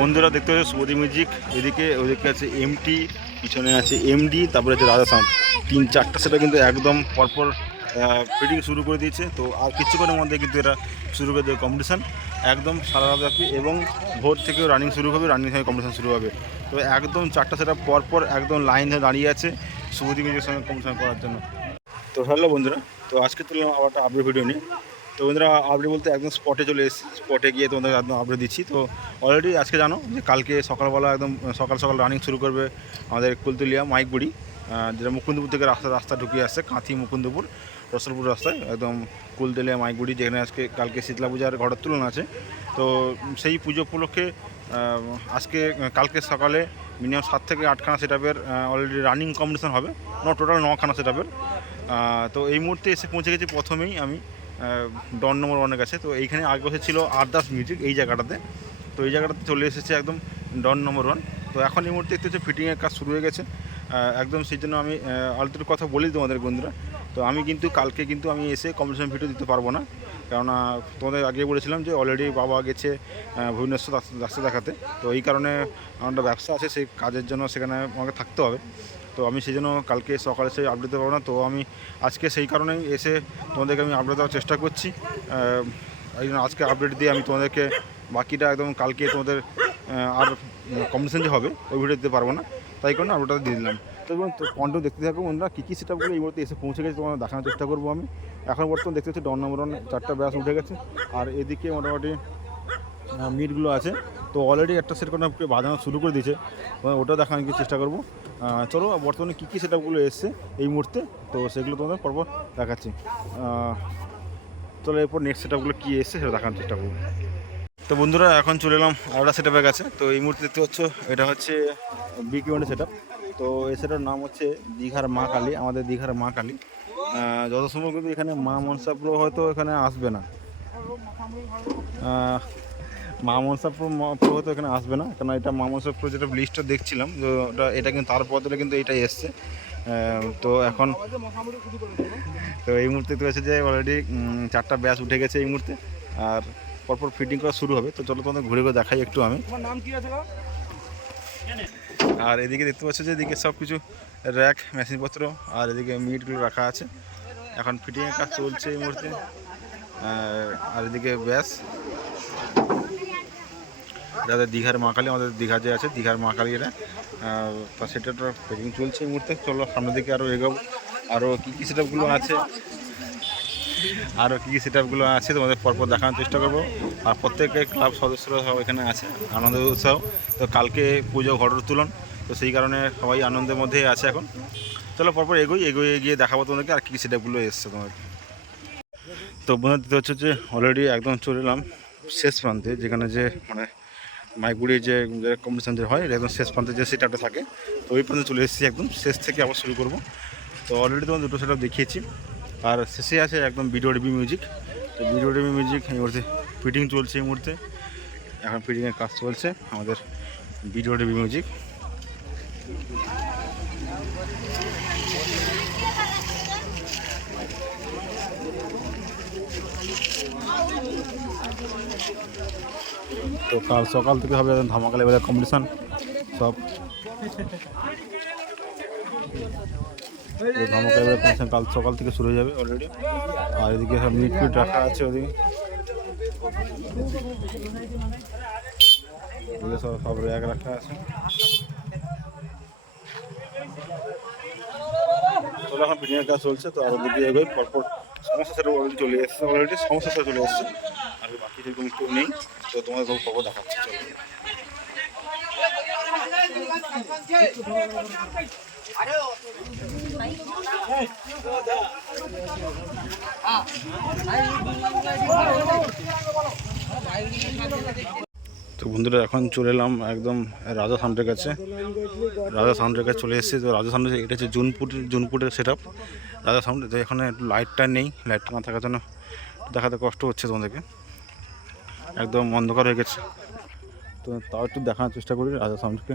বন্ধুরা দেখতে পাচ্ছ সুবোধি মিউজিক, এদিকে ওদিকে আছে এমটি পিছনে আছে এমডি তারপরে আছে রাজা সাউন্ড তিন চারটা সেটা কিন্তু একদম পরপর ফিটিং শুরু করে দিয়েছে। তো আর কিছুক্ষণের মধ্যে কিন্তু এটা শুরু করে দেবে কম্পিটিশান একদম সারা রাত ব্যাপী এবং ভোর থেকেও রানিং শুরু হবে রানিং থেকে কম্পিটিশান শুরু হবে। তো একদম চারটা সেটা পরপর একদম লাইন ধরে দাঁড়িয়ে আছে সুবোধি মিউজিকের সঙ্গে কম্পিটিশান করার জন্য। তো হ্যালো বন্ধুরা, তো আজকে তুললাম আবার একটা আপডেট ভিডিও নিয়ে। তো বন্ধুরা আপডেট বলতে একদম স্পটে চলে এসেছি। স্পটে গিয়ে তোমাদের একদম আপডেট দিচ্ছি। তো অলরেডি আজকে জানো যে কালকে সকালবেলা একদম সকাল সকাল রানিং শুরু করবে আমাদের কুলতুলিয়া মাইকগুড়ি যেটা মুকুন্দপুর থেকে রাস্তা রাস্তা ঢুকিয়ে আসছে, কাঁথি মুকুন্দপুর, রসলপুর রাস্তায়, একদম কুলতুলিয়া মাইকগুড়ি যেখানে আজকে, কালকে শীতলা পূজার ঘরের তুলনা আছে। তো সেই পুজো উপলক্ষে আজকে কালকে সকালে মিনিমাম সাত থেকে আটখানা সেটাপের অলরেডি রানিং কম্পিটিশন হবে। ন টোটাল নখানা সেটাপের তো এই মুহূর্তে এসে পৌঁছে গেছি প্রথমেই আমি। ডন নম্বর ওয়ানের কাছে। তো এইখানে আগে বসে ছিল আরদাস মিউজিক এই জায়গাটাতে। তো এই জায়গাটাতে চলে এসেছে একদম ডন নম্বর ওয়ান। তো এখন এই মুহূর্তে দেখতে হচ্ছে ফিটিংয়ের কাজ শুরু হয়ে গেছে। একদম সেই জন্য আমি আলতুর কথা বলি তোমাদের বন্ধুরা। তো আমি কিন্তু কালকে কিন্তু আমি এসে কম্পিটিশন ভিডিও দিতে পারব না। কেননা তোমাদের আগে বলেছিলাম যে অলরেডি বাবা গেছে ভুবনেশ্বর ডাক্তার দেখাতে। তো এই কারণে আমার একটা ব্যবসা আছে, সেই কাজের জন্য সেখানে আমাকে থাকতে হবে। তো আমি সেই জন্য কালকে সকালে সেই আপডেট দিতে পারব না। তো আমি আজকে সেই কারণেই এসে তোমাদেরকে আমি আপডেট দেওয়ার চেষ্টা করছি। এই জন্য আজকে আপডেট দিয়ে আমি তোমাদেরকে বাকিটা একদম কালকে তোমাদের আর কম্পিটিশন যে হবে, ওই ভিডিও দিতে পারব না। তাই কারণে আপডেটটা দিয়ে দিলাম। তো এবং কন্টিনিউ দেখতে থাকব বন্ধুরা, কী কী সেটআপগুলো এই মুহূর্তে এসে পৌঁছে গেছে তোমাদের দেখানোর চেষ্টা করব আমি। এখন বর্তমানে দেখতে হচ্ছে ডন নম্বর ওয়ান চারটা ব্যাস উঠে গেছে। আর এদিকে মোটামুটি মিটগুলো আছে। তো অলরেডি একটা সেট করে বাজানো শুরু করে দিয়েছে। তো ওটা দেখানোর কি চেষ্টা করব। চলো, বর্তমানে কী কী সেটআপগুলো এসছে এই মুহূর্তে? তো সেগুলো তোমাদের পরপর দেখাচ্ছি। চলো, এরপর নেক্সট সেটআপগুলো কী এসছে সেটা দেখানোর চেষ্টা করব। তো বন্ধুরা, এখন চলে এলাম আরেকটা সেটআপের কাছে। তো এই মুহূর্তে দেখতে পাচ্ছ, এটা হচ্ছে বি কিউন্ডের সেটআপ তো এই সেটার নাম হচ্ছে দীঘার মা কালী, আমাদের দীঘার মা কালী। যত সম্ভব কিন্তু এখানে মা মনসা প্রো হয়তো এখানে আসবে না। আহ, মা মনসা প্রো প্রো হয়তো এখানে আসবে না। কারণ এটা মা মনসা প্রো যেটা লিস্টটা দেখছিলাম। তো ওটা এটা কিন্তু তার বদলে কিন্তু এটাই এসছে। তো এখন তো এই মুহূর্তে তো হচ্ছে যে অলরেডি চারটা ব্যাস উঠে গেছে এই মুহূর্তে। আর পরপর ফিটিং করা শুরু হবে। তো চলো তোমাদের ঘুরে ঘুরে দেখাই একটু আমি। তোমার নাম কি আছে আর এদিকে দেখতে পাচ্ছ যে এদিকে সব কিছু র্যাক মেশিনপত্র আর এদিকে মিটগুলো রাখা আছে। এখন ফিটিংয়ের কাজ চলছে এই মুহূর্তে। আর এদিকে ব্যাস যাদের দীঘার মা কালী, আমাদের দীঘা যে আছে, দীঘার মা কালী এটা তার সেটা ফিটিং চলছে এই মুহূর্তে। চলো, সামনের দিকে আরও এগোবো আরও কী কী সেটআপগুলো আছে? আরও কী কী সেটআপগুলো আছে, তোমাদের পরপর দেখানোর চেষ্টা করব। আর প্রত্যেকের ক্লাব সদস্যরা সব এখানে আছে, আনন্দ উৎসব। তো কালকে পুজো ঘটর তুলন, তো সেই কারণে সবাই আনন্দের মধ্যেই আছে এখন। চলো, পরপর এগোই, এগোয়ে গিয়ে দেখাবো তোমাদেরকে আর কী কী সেটআপগুলো এসছে তোমাদেরকে। তো বন্ধুরা দিতে হচ্ছে যে অলরেডি একদম চলে এলাম শেষ প্রান্তে, যেখানে যে মানে মাইগুড়ি যে কম্পিটিশন যে হয় একদম শেষ প্রান্তে যে সেটআপটা থাকে, তো ওই প্রান্তে চলে এসেছি একদম শেষ থেকে আবার শুরু করব। তো অলরেডি তোমার দুটো সেটআপ দেখিয়েছি। আর শেষে আছে একদম ভিডিও ডিবি মিউজিক তো ভিডিও ডিবি মিউজিক এই মুহূর্তে ফিটিং চলছে এই মুহূর্তে। এখন ফিটিংয়ের কাজ চলছে, আমাদের ভিডিও ডিবি মিউজিক তো কাল সকাল থেকে হবে ধামাকা লেভেলের কম্পিটিশান সব। ধামাকা লেভেলের কম্পিটিশান কাল সকাল থেকে শুরু হয়ে যাবে অলরেডি আর এদিকে সব মিট ফিট রাখা আছে ওদিকে। সব সব র্যাক রাখা আছে। এখন কাজ চলছে, তো আর ওদিকে পরপর সমস্যা সেটা অলরেডি চলে এসছে অলরেডি সমস্যা সেটা চলে এসছে। বাকি সেরকম কেউ নেই, তো তোমাদের দেখাচ্ছি তো বন্ধুরা, এখন চলে এলাম একদম রাজা সাউন্ডের কাছে। রাজা সাউন্ডের কাছে চলে এসেছি, তো রাজা সাউন্ডের এটা হচ্ছে জুনপুর জুনপুরের সেট আপ রাজা সাউন্ড এখানে একটু লাইটটা নেই লাইটটা না থাকার জন্য দেখাতে কষ্ট হচ্ছে তোমাদেরকে। একদম অন্ধকার হয়ে গেছে। তো তাও একটু দেখানোর চেষ্টা করি রাজা সাউন্ডকে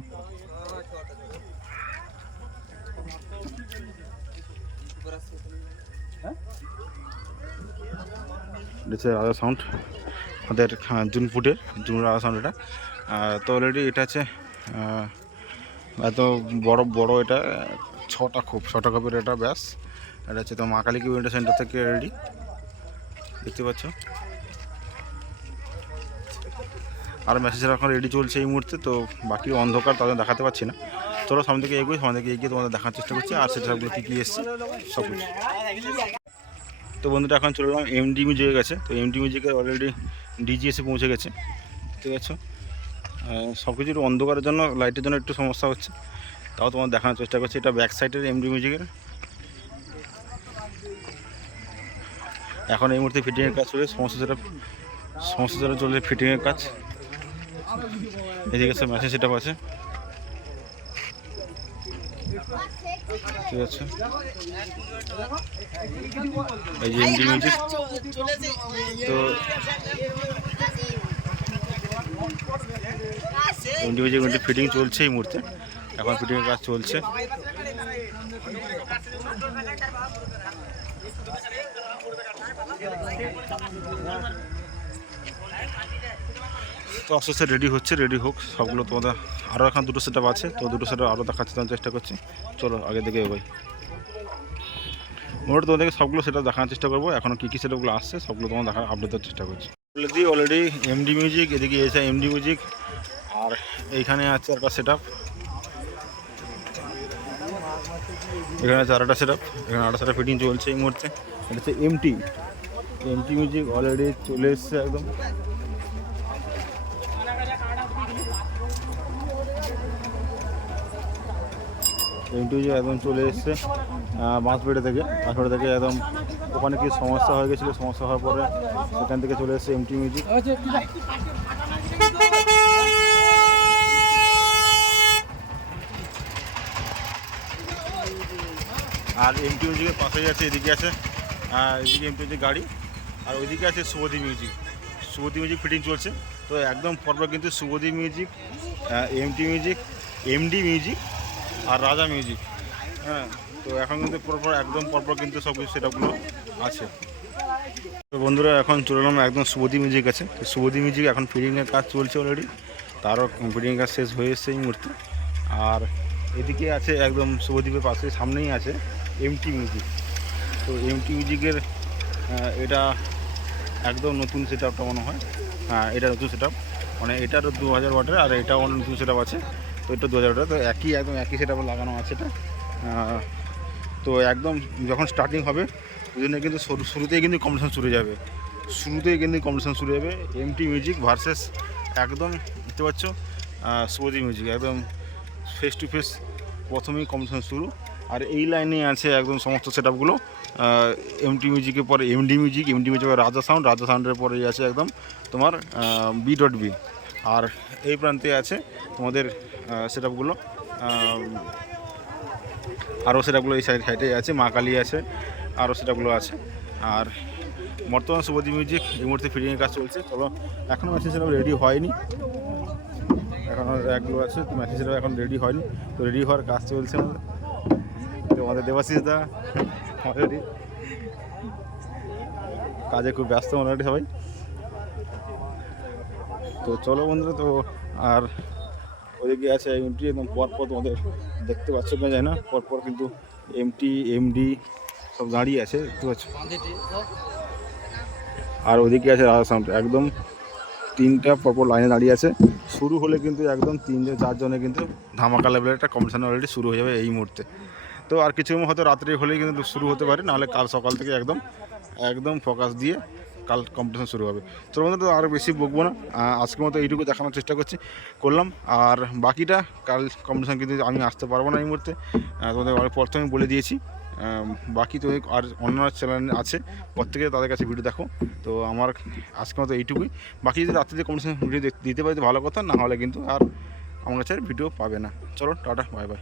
হচ্ছে রাজা সাউন্ড। আমাদের জুন জুনপুটের জুন রাজা সাউন্ড এটা। তো অলরেডি এটা আছে এত বড় বড় এটা, ছটা খোপ, ছটা খোপের এটা ব্যাস। এটা হচ্ছে তো মা কালী ইভেন্ট সেন্টার থেকে রেডি দেখতে পাচ্ছ? আর মেসেজের এখন রেডি চলছে এই মুহূর্তে, তো বাকি অন্ধকার তাদের দেখাতে পাচ্ছি না। চলো সামনে থেকে এগোই, সামনে থেকে এগিয়ে তোমাদের দেখার চেষ্টা করছি, আর সেটাগুলো কী কী এসছে, সব কিছু। তো বন্ধুটা এখন চলে এলাম এমডি মিউজিকে গেছে তো এমডি মিউজিকের অলরেডি ডিজি এসে পৌঁছে গেছে, ঠিক আছে? সব কিছু অন্ধকারের জন্য লাইটের জন্য একটু সমস্যা হচ্ছে। তাও তোমার দেখানোর চেষ্টা করছি, এটা ব্যাক সাইডের এমডি মিউজিকের এখন এই মুহূর্তে ফিটিংয়ের কাজ চলে সমস্ত সেটা সমস্ত সেটা চলে ফিটিংয়ের কাজ। এদিকে সব মেসেজ সেটা আছে। ঠিক আছে। এই যে মিউজিক তো মিউজিক ফিটিং চলছে এই মুহূর্তে। এখন ফিটিংয়ের কাজ চলছে। তো আস্তে আস্তে রেডি হচ্ছে রেডি হোক, সবগুলো তোমাদের আরও এখন দুটো সেট আছে, তো দুটো সেট আরও দেখাচ্ছে দেওয়ার চেষ্টা করছি। চলো, আগে দিকে এগোই। মোটামুটি তোমাদেরকে সবগুলো সেটা দেখানোর চেষ্টা করব এখনও কী কী সেটগুলো আসছে, সবগুলো তোমার দেখা আপডেট দেওয়ার চেষ্টা করছি। অলরেডি অলরেডি এমডি মিউজিক এদিকে এসে এমডি মিউজিক আর এইখানে আছে একটা সেট এখানে আছে আরেকটা সেট এখানে আরেকটা সেট ফিটিং চলছে এই মুহূর্তে। এটা হচ্ছে এমটি এমটি মিউজিক অলরেডি চলে এসছে একদম। মিউজিক একদম চলে এসছে বাঁশবেড়ে থেকে। বাঁশবেড়ে থেকে একদম ওখানে কি সমস্যা হয়ে গেছিল, সমস্যা হওয়ার পরে সেখান থেকে চলে এসছে এমটি মিউজিক আর এমটি মিউজিকের পাশেই আছে, এদিকে আছে এদিকে এমটি মিউজিক গাড়ি, আর ওইদিকে আছে Subodhi music Subodhi music fitting চলছে। তো একদম পরপর কিন্তু Subodhi music MT music MD music আর রাজা মিউজিক। হ্যাঁ তো এখন কিন্তু পরপর একদম পরপর কিন্তু সব কিছু সেটাগুলো আছে। তো বন্ধুরা, এখন চলে এলাম একদম সুবোধি মিউজিক আছে তো সুবোধি মিউজিক এখন ফিডিংয়ের কাজ চলছে অলরেডি তারও ফিটিংয়ের কাজ শেষ হয়ে এসছে এই মুহূর্তে। আর এদিকে আছে একদম শুভদ্বীপের পাশে, সামনেই আছে এমটি মিউজিক তো এমটি মিউজিকের এটা একদম নতুন সেট আপটা মনে হয়। হ্যাঁ এটা নতুন সেট আপ মানে এটারও দু হাজার ওয়াটের, আর এটাও অনেক নতুন সেট আছে। এটা দু হাজার তো একই, একদম একই সেট লাগানো আছে এটা। তো একদম যখন স্টার্টিং হবে, ওই জন্য কিন্তু শুরু- শুরুতেই কিন্তু কম্পিটিশন শুরু যাবে। শুরুতেই কিন্তু কম্পিটিশন শুরু হবে এমটি মিউজিক ভার্সেস একদম, দেখতে পাচ্ছ সুবোধি মিউজিক একদম ফেস টু ফেস প্রথমেই কম্পিটিশন শুরু। আর এই লাইনে আছে একদম সমস্ত সেট আপগুলো এমটি মিউজিকের পরে এমডি মিউজিক এমডি মিউজিকের রাজা সাউন্ড রাজা সাউন্ডের পরেই আছে একদম তোমার বি ডট বি আর এই প্রান্তে আছে তোমাদের সেট আপগুলো আরও সেটাগুলো এই সাইড সাইডে আছে, মা কালী আছে আরও সেটাগুলো আছে। আর বর্তমান শুভজি মিউজিক এই মুহূর্তে ফিটিংয়ের কাজ চলছে, চলো এখনও মেশিন সেটা রেডি হয়নি। এখনও র্যাকগুলো আছে, তো মেশিন সেটা এখন রেডি হয়নি, তো রেডি হওয়ার কাজ চলছে আমাদের। তো আমাদের দেবাশিস দা কাজে খুব ব্যস্ত অলরেডি সবাই। তো চলো বন্ধুরা, তো আর ওদিকে আছে এমটি একদম পরপর তোমাদের দেখতে পাচ্ছ না যায় না, পরপর কিন্তু এমটি এমডি সব দাঁড়িয়ে আছে, দেখতে পাচ্ছ? আর ওদিকে আছে রাজা সাউন্ড, একদম তিনটা পরপর লাইনে দাঁড়িয়ে আছে। শুরু হলে কিন্তু একদম তিনজন, চারজনে কিন্তু ধামাকা লেভেলের একটা কম্পিটিশন অলরেডি শুরু হয়ে যাবে এই মুহূর্তে। তো আর কিছু হয়তো রাত্রে হলেই কিন্তু শুরু হতে পারে, নাহলে কাল সকাল থেকে একদম একদম ফোকাস দিয়ে কাল কম্পিটিশন শুরু হবে। তো বন্ধু তো আরও বেশি বকবো না। আহ, আজকের মতো এইটুকু দেখানোর চেষ্টা করছি করলাম। আর বাকিটা কাল কম্পিটিশন কিন্তু আমি আসতে পারব না এই মুহূর্তে। তোমাদের প্রথমে বলে দিয়েছি। বাকি তো আর অন্য চ্যানেল আছে প্রত্যেকে তাদের কাছে ভিডিও দেখো। তো আমার আজকের মতো এইটুকুই। বাকি যদি রাত্রিতে কম্পিটিশন ভিডিও দিতে পারি ভালো কথা না হলে কিন্তু আর আমার কাছে ভিডিও পাবে না। চলো টাটা বাই বাই